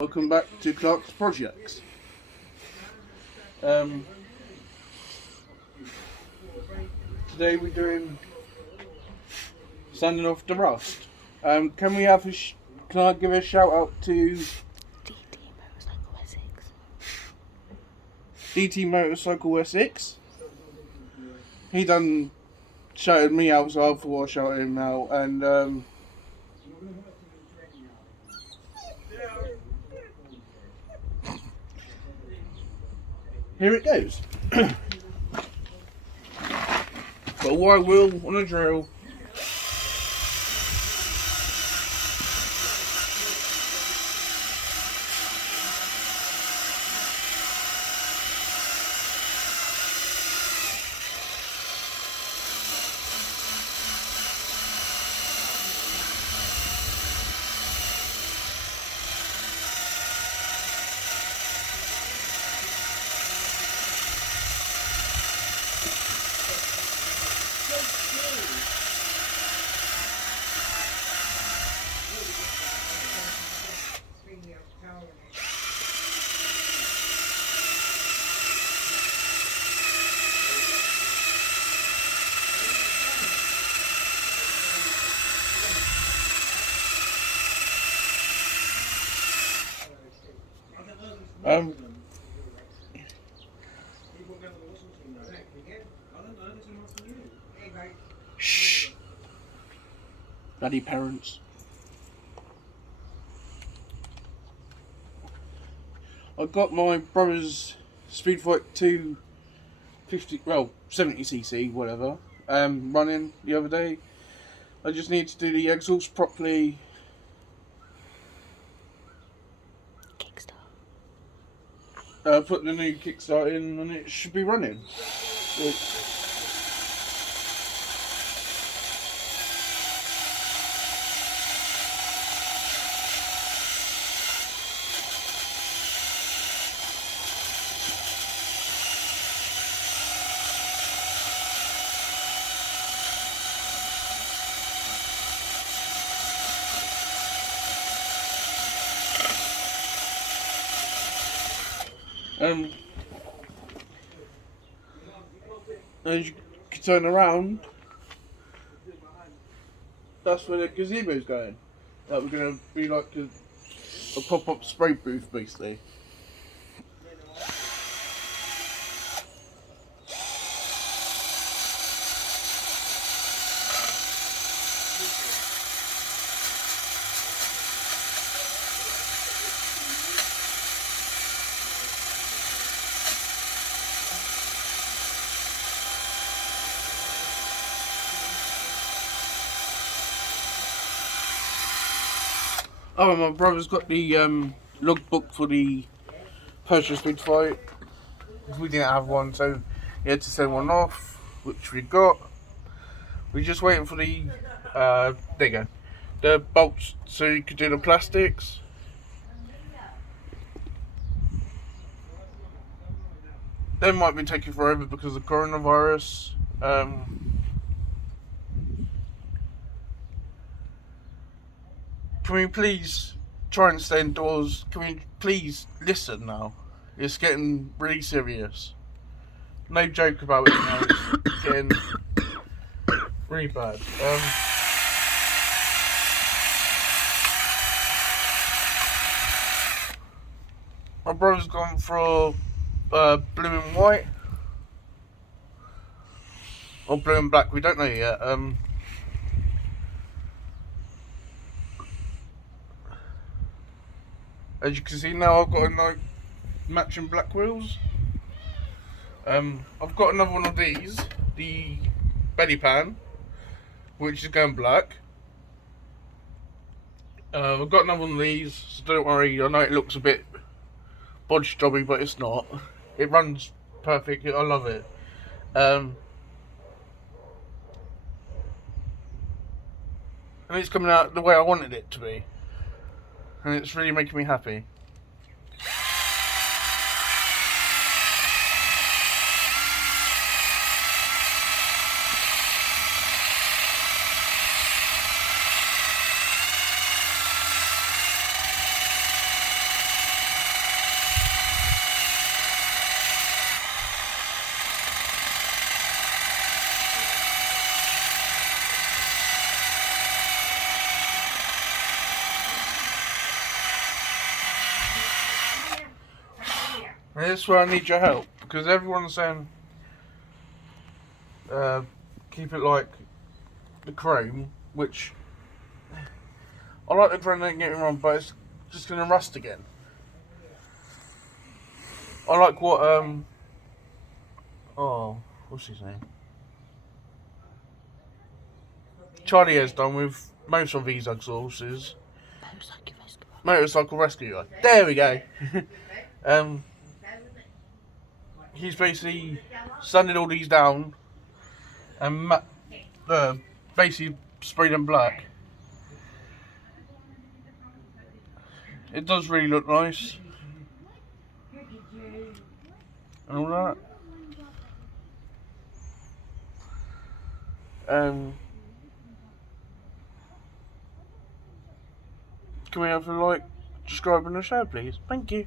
Welcome back to Clark's Projects. Today we're doing Sanding Off the Rust. Can we have can I give a shout out to DT Motorcycle Essex? He done shouted me out, so I thought I'd shout him out. And here it goes. Got a wide wheel on a drill. Shh. Bloody parents. I got my brother's Speedfight 250, 70cc, whatever, running the other day. I just need to do the exhaust properly. Put the new kickstart in and it should be running. As you can turn around, that's where the gazebo's going. That we're going to be like a pop-up spray booth, basically. Oh, and my brother's got the logbook for the Purchase Speedfight. We didn't have one, so he had to send one off, which we got. We're just waiting for the there you go, the bolts so you could do the plastics. They might be taking forever because of coronavirus. Can we please try and stay indoors? Can we please listen now? It's getting really serious. No joke about it now. It's getting really bad. My brother's gone for blue and white. Or blue and black, we don't know yet. As you can see now, I've got a matching black wheels. I've got another one of these, the belly pan, which is going black. I've got another one of these, so don't worry. I know it looks a bit bodge jobby, but it's not. It runs perfect. I love it. And it's coming out the way I wanted it to be. And it's really making me happy. And this is where I need your help, because everyone's saying keep it like the chrome, which I like the chrome, don't get me wrong, but it's just going to rust again. I like what what's his name? Charlie has done with most of these exhausts. Motorcycle Rescue. There we go. He's basically sanded all these down and basically sprayed them black. It does really look nice. And all that. Can we have a like, subscribe and a share, please? Thank you.